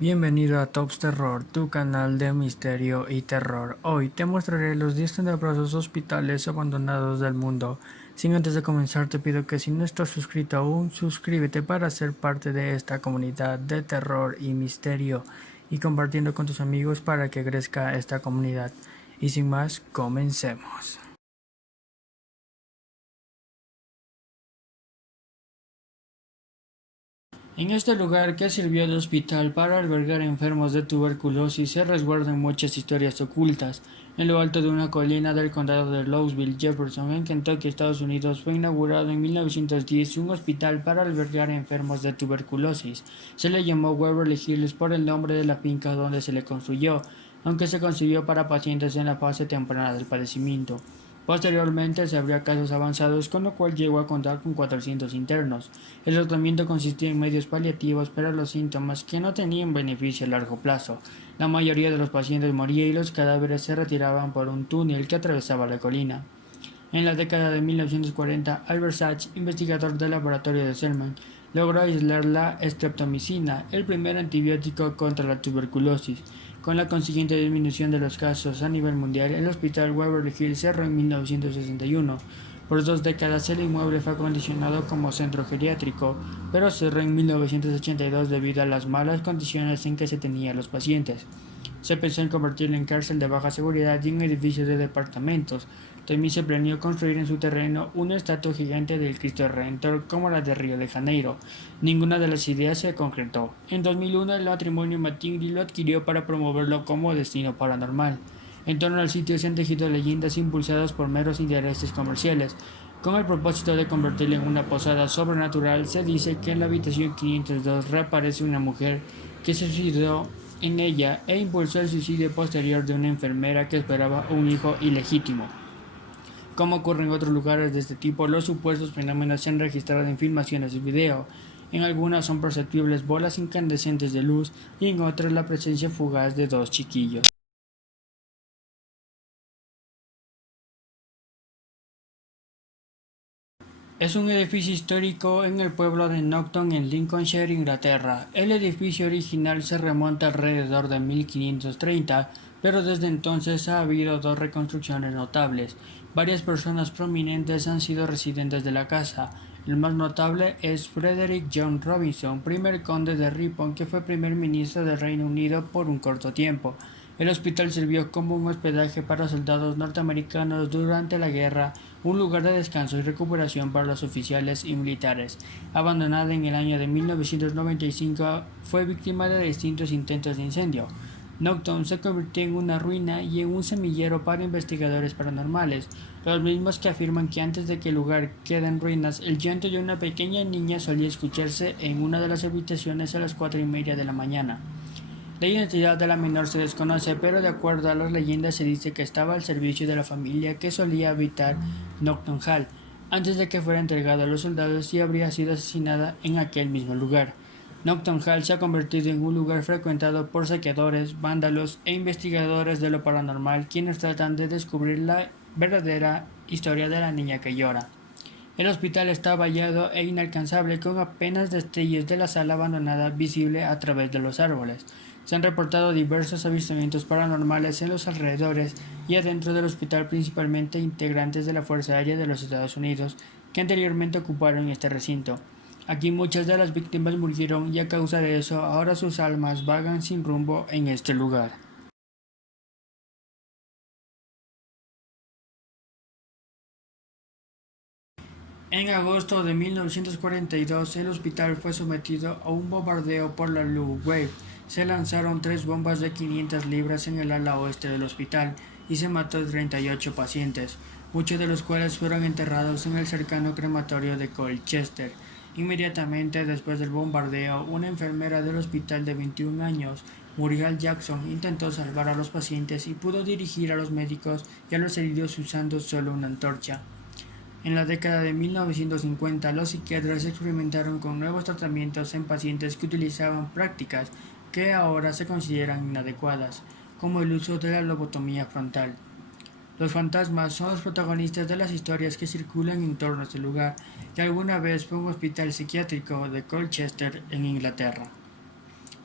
Bienvenido a Tops Terror, tu canal de misterio y terror. Hoy te mostraré los 10 tenebrosos hospitales abandonados del mundo. Sin antes de comenzar te pido que si no estás suscrito aún, suscríbete para ser parte de esta comunidad de terror y misterio y compartiendo con tus amigos para que crezca esta comunidad. Y sin más, comencemos. En este lugar que sirvió de hospital para albergar enfermos de tuberculosis se resguardan muchas historias ocultas. En lo alto de una colina del condado de Louisville, Jefferson, en Kentucky, Estados Unidos, fue inaugurado en 1910 un hospital para albergar enfermos de tuberculosis. Se le llamó Waverly Hills por el nombre de la finca donde se le construyó, aunque se concibió para pacientes en la fase temprana del padecimiento. Posteriormente se abrió casos avanzados, con lo cual llegó a contar con 400 internos. El tratamiento consistía en medios paliativos para los síntomas que no tenían beneficio a largo plazo. La mayoría de los pacientes moría y los cadáveres se retiraban por un túnel que atravesaba la colina. En la década de 1940, Albert Sachs, investigador del laboratorio de Selman, logró aislar la streptomicina, el primer antibiótico contra la tuberculosis. Con la consiguiente disminución de los casos a nivel mundial, el Hospital Waverly Hills cerró en 1961. Por 2 décadas el inmueble fue acondicionado como centro geriátrico, pero cerró en 1982 debido a las malas condiciones en que se tenían los pacientes. Se pensó en convertirlo en cárcel de baja seguridad y un edificio de departamentos. También se planeó construir en su terreno una estatua gigante del Cristo Redentor como la de Río de Janeiro. Ninguna de las ideas se concretó. En 2001 el matrimonio Mattingly lo adquirió para promoverlo como destino paranormal. En torno al sitio se han tejido leyendas impulsadas por meros intereses comerciales. Con el propósito de convertirlo en una posada sobrenatural, se dice que en la habitación 502 reaparece una mujer que se suicidó en ella e impulsó el suicidio posterior de una enfermera que esperaba un hijo ilegítimo. Como ocurre en otros lugares de este tipo, los supuestos fenómenos se han registrado en filmaciones de video. En algunas son perceptibles bolas incandescentes de luz y en otras la presencia fugaz de dos chiquillos. Es un edificio histórico en el pueblo de Naughton en Lincolnshire, Inglaterra. El edificio original se remonta alrededor de 1530, pero desde entonces ha habido dos reconstrucciones notables. Varias personas prominentes han sido residentes de la casa. El más notable es Frederick John Robinson, primer conde de Ripon, que fue primer ministro del Reino Unido por un corto tiempo. El hospital sirvió como un hospedaje para soldados norteamericanos durante la guerra, un lugar de descanso y recuperación para los oficiales y militares. Abandonada en el año de 1995, fue víctima de distintos intentos de incendio. Naughton se convirtió en una ruina y en un semillero para investigadores paranormales, los mismos que afirman que antes de que el lugar quede en ruinas, el llanto de una pequeña niña solía escucharse en una de las habitaciones a las 4:30 de la mañana. La identidad de la menor se desconoce, pero de acuerdo a las leyendas se dice que estaba al servicio de la familia que solía habitar Naughton Hall antes de que fuera entregado a los soldados y habría sido asesinada en aquel mismo lugar. Naughton Hall se ha convertido en un lugar frecuentado por saqueadores, vándalos e investigadores de lo paranormal quienes tratan de descubrir la verdadera historia de la niña que llora. El hospital está vallado e inalcanzable, con apenas destellos de la sala abandonada visible a través de los árboles. Se han reportado diversos avistamientos paranormales en los alrededores y adentro del hospital, principalmente integrantes de la Fuerza Aérea de los Estados Unidos que anteriormente ocuparon este recinto. Aquí muchas de las víctimas murieron y a causa de eso ahora sus almas vagan sin rumbo en este lugar. En agosto de 1942, el hospital fue sometido a un bombardeo por la Luftwaffe. Se lanzaron 3 bombas de 500 libras en el ala oeste del hospital y se mató a 38 pacientes, muchos de los cuales fueron enterrados en el cercano crematorio de Colchester. Inmediatamente después del bombardeo, una enfermera del hospital de 21 años, Muriel Jackson, intentó salvar a los pacientes y pudo dirigir a los médicos y a los heridos usando solo una antorcha. En la década de 1950, los psiquiatras experimentaron con nuevos tratamientos en pacientes que utilizaban prácticas que ahora se consideran inadecuadas, como el uso de la lobotomía frontal. Los fantasmas son los protagonistas de las historias que circulan en torno a este lugar, que alguna vez fue un hospital psiquiátrico de Colchester, en Inglaterra.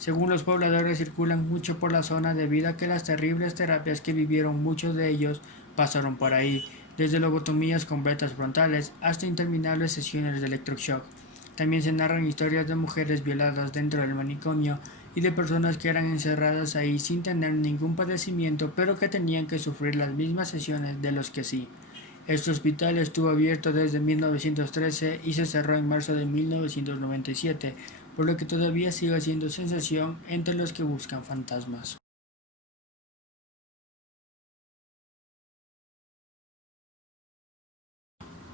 Según los pobladores, circulan mucho por la zona debido a que las terribles terapias que vivieron muchos de ellos pasaron por ahí, desde lobotomías completas frontales hasta interminables sesiones de electroshock. También se narran historias de mujeres violadas dentro del manicomio y de personas que eran encerradas ahí sin tener ningún padecimiento, pero que tenían que sufrir las mismas sesiones de los que sí. Este hospital estuvo abierto desde 1913 y se cerró en marzo de 1997, por lo que todavía sigue siendo sensación entre los que buscan fantasmas.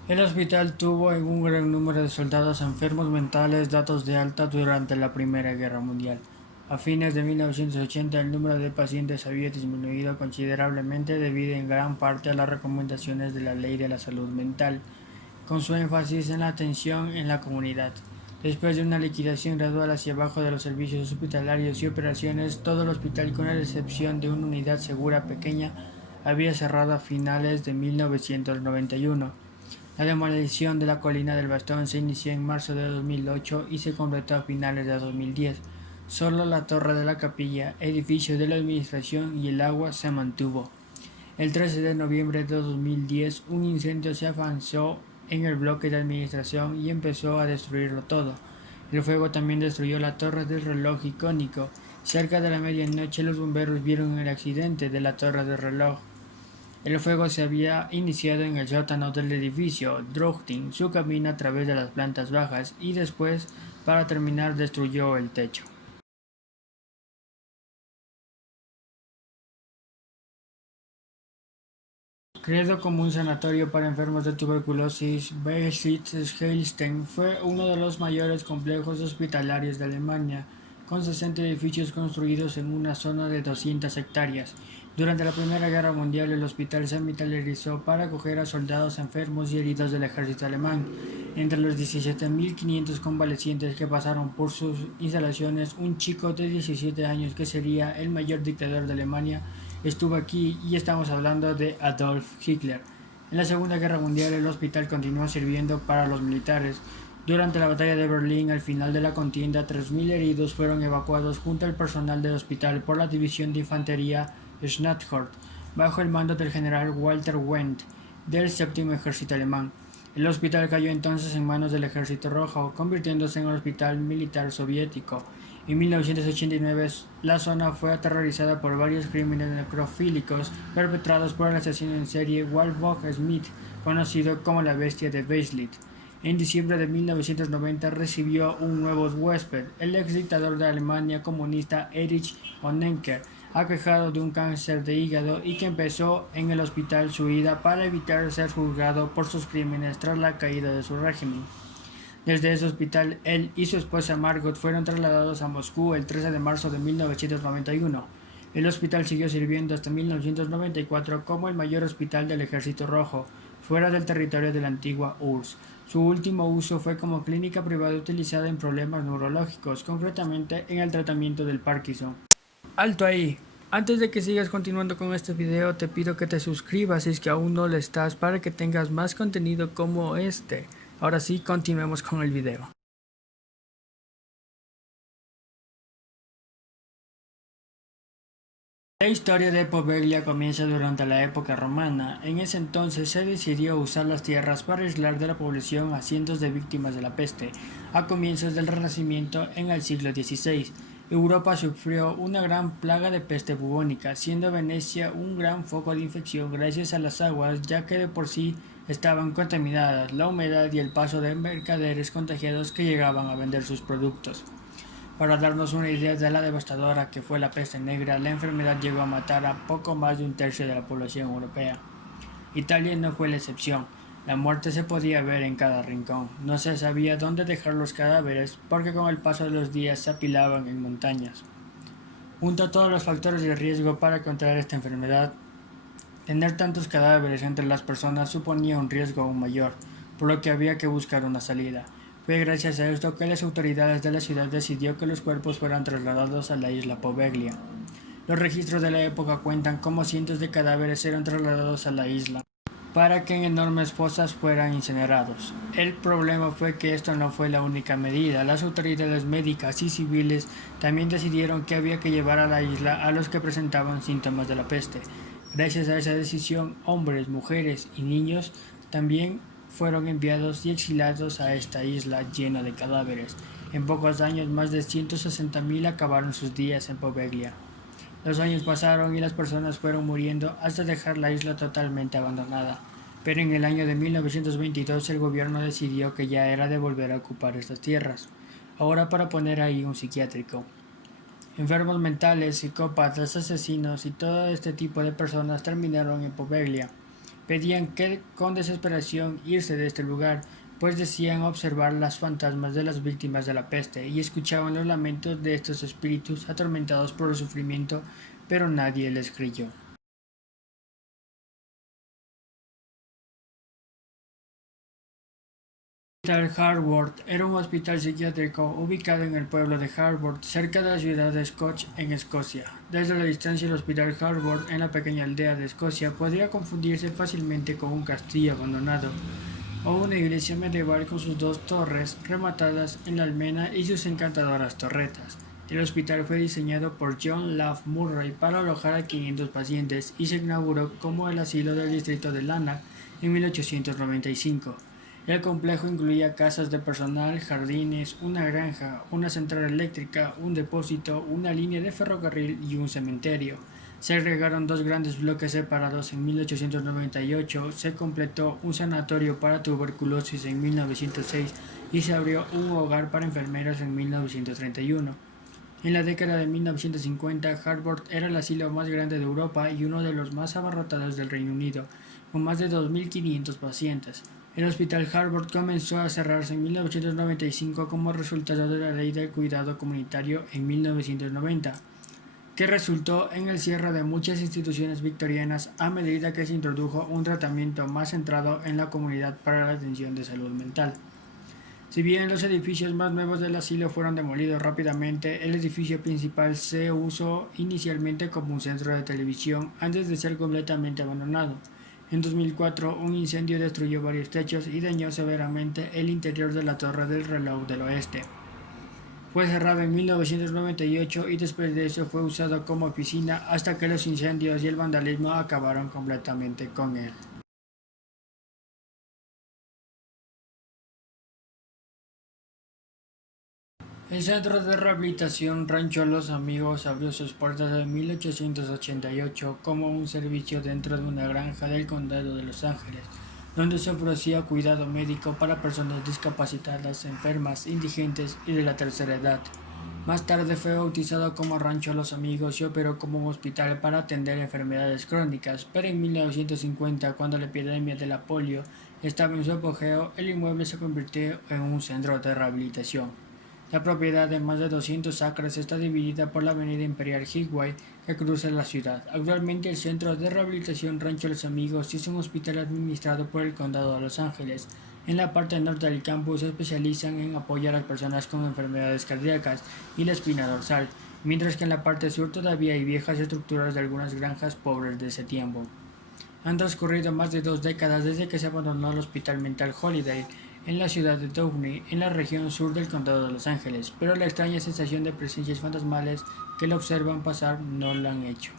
El hospital tuvo en un gran número de soldados enfermos mentales datos de alta durante la Primera Guerra Mundial. A fines de 1980 el número de pacientes había disminuido considerablemente debido en gran parte a las recomendaciones de la Ley de la Salud Mental, con su énfasis en la atención en la comunidad. Después de una liquidación gradual hacia abajo de los servicios hospitalarios y operaciones, todo el hospital, con la excepción de una unidad segura pequeña, había cerrado a finales de 1991. La demolición de la colina del Bastón se inició en marzo de 2008 y se completó a finales de 2010. Solo la torre de la capilla, edificio de la administración y el agua se mantuvo. El 13 de noviembre de 2010, un incendio se avanzó en el bloque de administración y empezó a destruirlo todo. El fuego también destruyó la torre del reloj icónico. Cerca de la medianoche los bomberos vieron el accidente de la torre del reloj. El fuego se había iniciado en el sótano del edificio, obstructing su camino a través de las plantas bajas y después, para terminar, destruyó el techo. Creado como un sanatorio para enfermos de tuberculosis, Berchtesgadenstein fue uno de los mayores complejos hospitalarios de Alemania, con 60 edificios construidos en una zona de 200 hectáreas. Durante la Primera Guerra Mundial, el hospital se militarizó para acoger a soldados enfermos y heridos del ejército alemán. Entre los 17.500 convalecientes que pasaron por sus instalaciones, un chico de 17 años que sería el mayor dictador de Alemania estuvo aquí, y estamos hablando de Adolf Hitler. En la Segunda Guerra Mundial el hospital continuó sirviendo para los militares. Durante la batalla de Berlín, al final de la contienda, 3.000 heridos fueron evacuados junto al personal del hospital por la división de infantería Scharnhorst, bajo el mando del general Walter Wendt, del Séptimo Ejército Alemán. El hospital cayó entonces en manos del Ejército Rojo, convirtiéndose en un hospital militar soviético. En 1989, la zona fue aterrorizada por varios crímenes necrofílicos perpetrados por el asesino en serie Wolfgang Schmidt, conocido como la Bestia de Weißlitz. En diciembre de 1990 recibió un nuevo huésped, el ex dictador de Alemania comunista Erich Honecker, aquejado de un cáncer de hígado y que empezó en el hospital su huida para evitar ser juzgado por sus crímenes tras la caída de su régimen. Desde ese hospital, él y su esposa Margot fueron trasladados a Moscú el 13 de marzo de 1991. El hospital siguió sirviendo hasta 1994 como el mayor hospital del Ejército Rojo, fuera del territorio de la antigua URSS. Su último uso fue como clínica privada utilizada en problemas neurológicos, concretamente en el tratamiento del Parkinson. ¡Alto ahí! Antes de que sigas continuando con este video, te pido que te suscribas si es que aún no lo estás, para que tengas más contenido como este. Ahora sí, continuemos con el video. La historia de Poveglia comienza durante la época romana. En ese entonces se decidió usar las tierras para aislar de la población a cientos de víctimas de la peste. A comienzos del Renacimiento, en el siglo XVI, Europa sufrió una gran plaga de peste bubónica, siendo Venecia un gran foco de infección gracias a las aguas, ya que de por sí estaban contaminadas, la humedad y el paso de mercaderes contagiados que llegaban a vender sus productos. Para darnos una idea de la devastadora que fue la peste negra, la enfermedad llegó a matar a poco más de un tercio de la población europea. Italia no fue la excepción. La muerte se podía ver en cada rincón. No se sabía dónde dejar los cadáveres porque con el paso de los días se apilaban en montañas. Junto a todos los factores de riesgo para contraer esta enfermedad, tener tantos cadáveres entre las personas suponía un riesgo aún mayor, por lo que había que buscar una salida. Fue gracias a esto que las autoridades de la ciudad decidió que los cuerpos fueran trasladados a la isla Poveglia. Los registros de la época cuentan cómo cientos de cadáveres eran trasladados a la isla. para que en enormes fosas fueran incinerados. El problema fue que esto no fue la única medida. Las autoridades médicas y civiles también decidieron que había que llevar a la isla a los que presentaban síntomas de la peste. Gracias a esa decisión, hombres, mujeres y niños también fueron enviados y exilados a esta isla llena de cadáveres. En pocos años, más de 160.000 acabaron sus días en Poveglia. Los años pasaron y las personas fueron muriendo hasta dejar la isla totalmente abandonada. Pero en el año de 1922 el gobierno decidió que ya era de volver a ocupar estas tierras, ahora para poner ahí un psiquiátrico. Enfermos mentales, psicópatas, asesinos y todo este tipo de personas terminaron en Poveglia. Pedían que con desesperación irse de este lugar, pues decían observar las fantasmas de las víctimas de la peste y escuchaban los lamentos de estos espíritus atormentados por el sufrimiento, pero nadie les creyó. El Hospital Harvard era un hospital psiquiátrico ubicado en el pueblo de Harvard, cerca de la ciudad de Scotch, en Escocia. Desde la distancia, el Hospital Harvard, en la pequeña aldea de Escocia, podría confundirse fácilmente con un castillo abandonado o una iglesia medieval con sus dos torres rematadas en la almena y sus encantadoras torretas. El hospital fue diseñado por John Love Murray para alojar a 500 pacientes y se inauguró como el asilo del distrito de Lanark en 1895. El complejo incluía casas de personal, jardines, una granja, una central eléctrica, un depósito, una línea de ferrocarril y un cementerio. Se agregaron dos grandes bloques separados en 1898, se completó un sanatorio para tuberculosis en 1906 y se abrió un hogar para enfermeros en 1931. En la década de 1950, Harvard era el asilo más grande de Europa y uno de los más abarrotados del Reino Unido, con más de 2.500 pacientes. El Hospital Harvard comenzó a cerrarse en 1995 como resultado de la Ley del Cuidado Comunitario en 1990, que resultó en el cierre de muchas instituciones victorianas a medida que se introdujo un tratamiento más centrado en la comunidad para la atención de salud mental. Si bien los edificios más nuevos del asilo fueron demolidos rápidamente, el edificio principal se usó inicialmente como un centro de televisión antes de ser completamente abandonado. En 2004, un incendio destruyó varios techos y dañó severamente el interior de la Torre del Reloj del Oeste. Fue cerrado en 1998 y después de eso fue usado como oficina hasta que los incendios y el vandalismo acabaron completamente con él. El Centro de Rehabilitación Rancho Los Amigos abrió sus puertas en 1888 como un servicio dentro de una granja del condado de Los Ángeles, donde se ofrecía cuidado médico para personas discapacitadas, enfermas, indigentes y de la tercera edad. Más tarde fue bautizado como Rancho Los Amigos y operó como un hospital para atender enfermedades crónicas, pero en 1950, cuando la epidemia de la polio estaba en su apogeo, el inmueble se convirtió en un centro de rehabilitación. La propiedad de más de 200 acres está dividida por la avenida Imperial Highway que cruza la ciudad. Actualmente el Centro de Rehabilitación Rancho Los Amigos es un hospital administrado por el Condado de Los Ángeles. En la parte norte del campus se especializan en apoyar a las personas con enfermedades cardíacas y la espina dorsal, mientras que en la parte sur todavía hay viejas estructuras de algunas granjas pobres de ese tiempo. Han transcurrido más de 2 décadas desde que se abandonó el Hospital Mental Holiday en la ciudad de Downey, en la región sur del condado de Los Ángeles, pero la extraña sensación de presencias fantasmales que lo observan pasar no lo han hecho.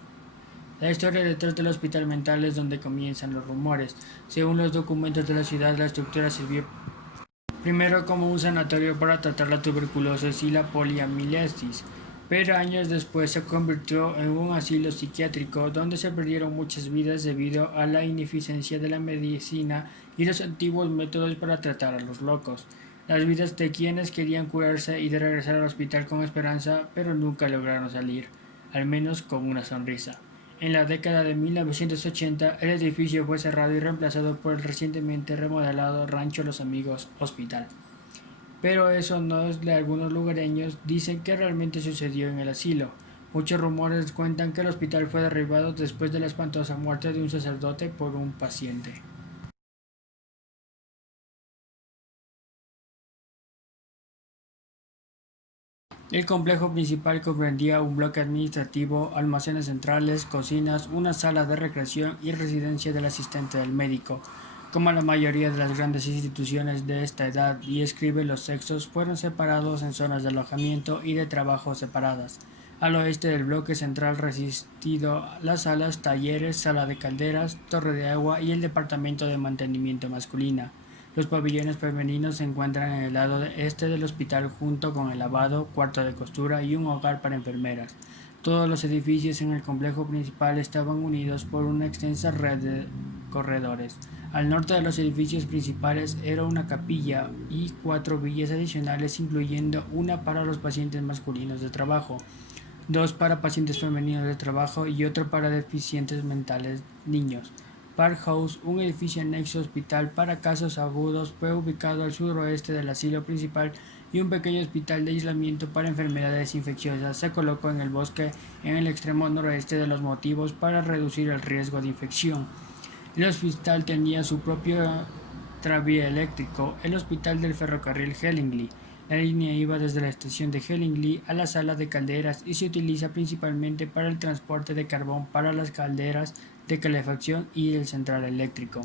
La historia detrás del hospital mental es donde comienzan los rumores. Según los documentos de la ciudad, la estructura sirvió primero como un sanatorio para tratar la tuberculosis y la poliomielitis, pero años después se convirtió en un asilo psiquiátrico donde se perdieron muchas vidas debido a la ineficiencia de la medicina y los antiguos métodos para tratar a los locos. Las vidas de quienes querían curarse y de regresar al hospital con esperanza, pero nunca lograron salir, al menos con una sonrisa. En la década de 1980, el edificio fue cerrado y reemplazado por el recientemente remodelado Rancho Los Amigos Hospital. Pero eso no es de algunos lugareños dicen que realmente sucedió en el asilo. Muchos rumores cuentan que el hospital fue derribado después de la espantosa muerte de un sacerdote por un paciente. El complejo principal comprendía un bloque administrativo, almacenes centrales, cocinas, una sala de recreación y residencia del asistente del médico. Como la mayoría de las grandes instituciones de esta edad y escribe los sexos, fueron separados en zonas de alojamiento y de trabajo separadas. Al oeste del bloque central resistido las salas, talleres, sala de calderas, torre de agua y el departamento de mantenimiento masculina. Los pabellones femeninos se encuentran en el lado este del hospital junto con el lavado, cuarto de costura y un hogar para enfermeras. Todos los edificios en el complejo principal estaban unidos por una extensa red de corredores. Al norte de los edificios principales era una capilla y 4 villas adicionales, incluyendo una para los pacientes masculinos de trabajo, 2 para pacientes femeninos de trabajo y otro para deficientes mentales niños. Park House, un edificio anexo hospital para casos agudos, fue ubicado al suroeste del asilo principal, y un pequeño hospital de aislamiento para enfermedades infecciosas se colocó en el bosque en el extremo noroeste de los motivos para reducir el riesgo de infección. El hospital tenía su propio tranvía eléctrico, el hospital del ferrocarril Hellingly. La línea iba desde la estación de Hellingly a la sala de calderas y se utiliza principalmente para el transporte de carbón para las calderas de calefacción y el central eléctrico.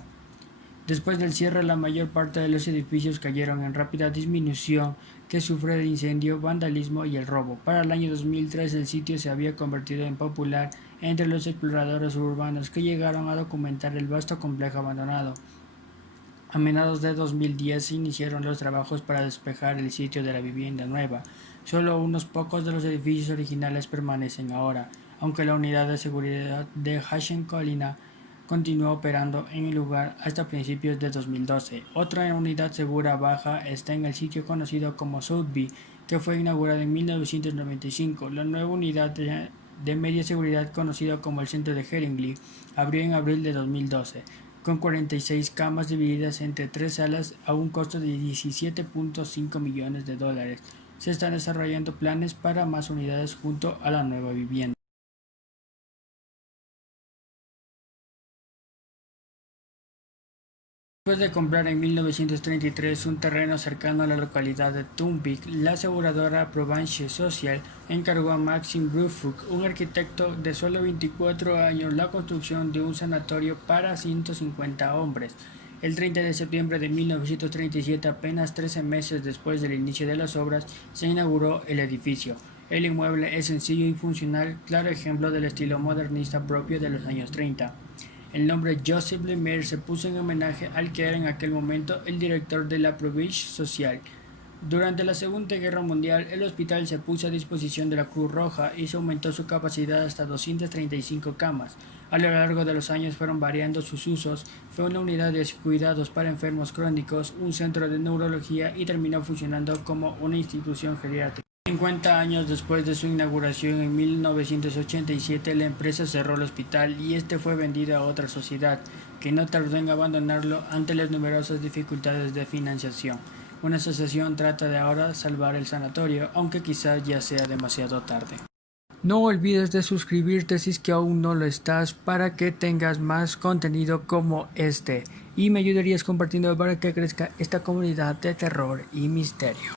Después del cierre, la mayor parte de los edificios cayeron en rápida disminución, que sufre de incendio, vandalismo y el robo. Para el año 2003 el sitio se había convertido en popular entre los exploradores urbanos que llegaron a documentar el vasto complejo abandonado. A mediados de 2010 se iniciaron los trabajos para despejar el sitio de la vivienda nueva. Solo unos pocos de los edificios originales permanecen ahora, aunque la unidad de seguridad de Hashem Colina continuó operando en el lugar hasta principios de 2012. Otra unidad segura baja está en el sitio conocido como Sotheby, que fue inaugurada en 1995. La nueva unidad de media seguridad, conocida como el Centro de Hellingly, abrió en abril de 2012, con 46 camas divididas entre 3 salas a un costo de $17.5 millones. Se están desarrollando planes para más unidades junto a la nueva vivienda. Después de comprar en 1933 un terreno cercano a la localidad de Tunbridge, la aseguradora Provence Social encargó a Maxim Brufuk, un arquitecto de solo 24 años, la construcción de un sanatorio para 150 hombres. El 30 de septiembre de 1937, apenas 13 meses después del inicio de las obras, se inauguró el edificio. El inmueble es sencillo y funcional, claro ejemplo del estilo modernista propio de los años 30. El nombre Joseph Lemaire se puso en homenaje al que era en aquel momento el director de la Provence Social. Durante la Segunda Guerra Mundial, el hospital se puso a disposición de la Cruz Roja y se aumentó su capacidad hasta 235 camas. A lo largo de los años fueron variando sus usos. Fue una unidad de cuidados para enfermos crónicos, un centro de neurología y terminó funcionando como una institución geriátrica. 50 años después de su inauguración en 1987, la empresa cerró el hospital y este fue vendido a otra sociedad, que no tardó en abandonarlo ante las numerosas dificultades de financiación. Una asociación trata de ahora salvar el sanatorio, aunque quizás ya sea demasiado tarde. No olvides de suscribirte si es que aún no lo estás, para que tengas más contenido como este, y me ayudarías compartiendo para que crezca esta comunidad de terror y misterio.